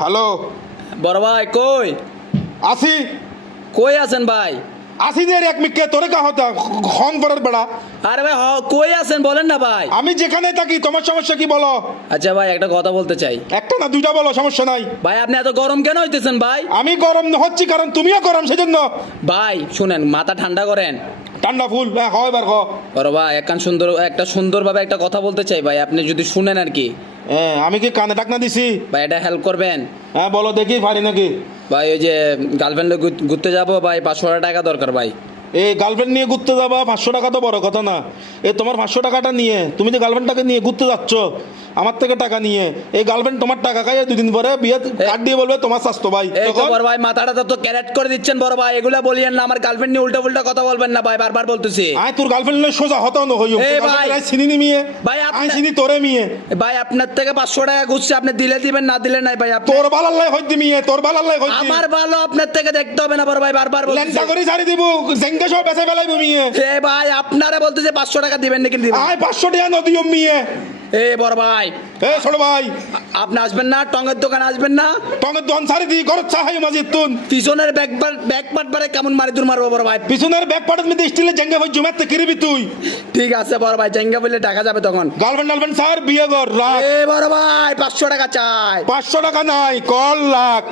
Hello, বড় ভাই কই আসি কই আছেন ভাই? আসি নে এক মিনিট তোরে কা হতা খন পরের বেড়া। আরে ভাই কই আছেন বলেন না ভাই। আমি যেখানে থাকি তোমার সমস্যা কি বলো? আচ্ছা ভাই একটা কথা বলতে চাই। একটা না দুইটা বলো, সমস্যা নাই। ভাই আপনি এত গরম কেন হইতেছেন ভাই? আমি গরম হচ্ছি কারণ তুমিও গরম, সেজন্য। ভাই শুনেন, মাথা ঠান্ডা করেন। ঠান্ডা ফুল হয় বার বড় ভাই একটা সুন্দরভাবে একটা কথা বলতে চাই ভাই, আপনি যদি শুনেন আর কি। হ্যাঁ, আমি কি কানে ডাক না দিছি? ভাই এটা হেল্প করবেন। হ্যাঁ বলো দেখি, পারি নাকি? ভাই ওই যে গার্লফ্রেন্ড ঘুরতে যাবো ভাই, 500 টাকা দরকার ভাই। এই গার্লফ্রেন্ড নিয়ে ঘুরতে যাবা? 500 টাকা তো বড় কথা না। তোমার 500 টাকাটা নিয়ে তুমি যে গার্লফ্রেন্ডটাকে নিয়ে ঘুরতে যাচ্ছ আমার থেকে টাকা নিয়ে, এই গার্লফ্রেন্ড তোমার টাকা খাইয়ে 2 দিন পরে বিয়ে কার্ড দিয়ে বলবে তোমার স্বাস্থ্য ভাই। এই তো বড় ভাই মাথাটা তো ক্যারেট করে দিচ্ছেন বড় ভাই, এগুলা বলিয়েন না। আমার গার্লফ্রেন্ড নিয়ে উল্টা পুল্টা কথা বলবেন না ভাই, বারবার বলতেছি। আয় তোর গার্লফ্রেন্ড সোজা হতো না হইও ভাই চিনি নি মিয়ে ভাই আই চিনি তোরে মিয়ে। ভাই আপনার থেকে 500 টাকা ঘুরছে, আপনি দিলে দিবেন না দিলে নাই ভাই। তোর বালাল্লাই হইতি মিয়ে, তোর বালাল্লাই হইতি। আমার ভালো আপনার থেকে দেখতে হবে না বড় ভাই, বারবার বলতেছি। লেন্টা করে ছাড়ি দিব, জেঙ্গা সব বেঁচে ফেলাইবো মিয়ে। ভাই আপনারে বলতেছে 500 টাকা দিবেন নাকি দিবেন? আয় 500 টাকা নদিও মিয়ে। বড় ভাই ছোট ভাই আপনি আসবেন না? টঙ্গের দোকানে আসবেন না? টঙ্গের দোকান ছাড়ি দি ঘর চাহাই মাঝে তুন পিছনের ব্যাক পার্ট বারে কেমন মারি দূর মারবো বড় ভাই? পিছনের ব্যাক পার্টের মধ্যে স্টিলের জেঙ্গা ভাই জমাতে কিরবি তুই। ঠিক আছে বড় ভাই, জাঙ্গা বললে টাকা যাবে তখন। গার্লফ্রেন্ড স্যার বিয়ে কর রাখ। বড় ভাই 500 টাকা চাই। 500 টাকা নাই, কল লাখ।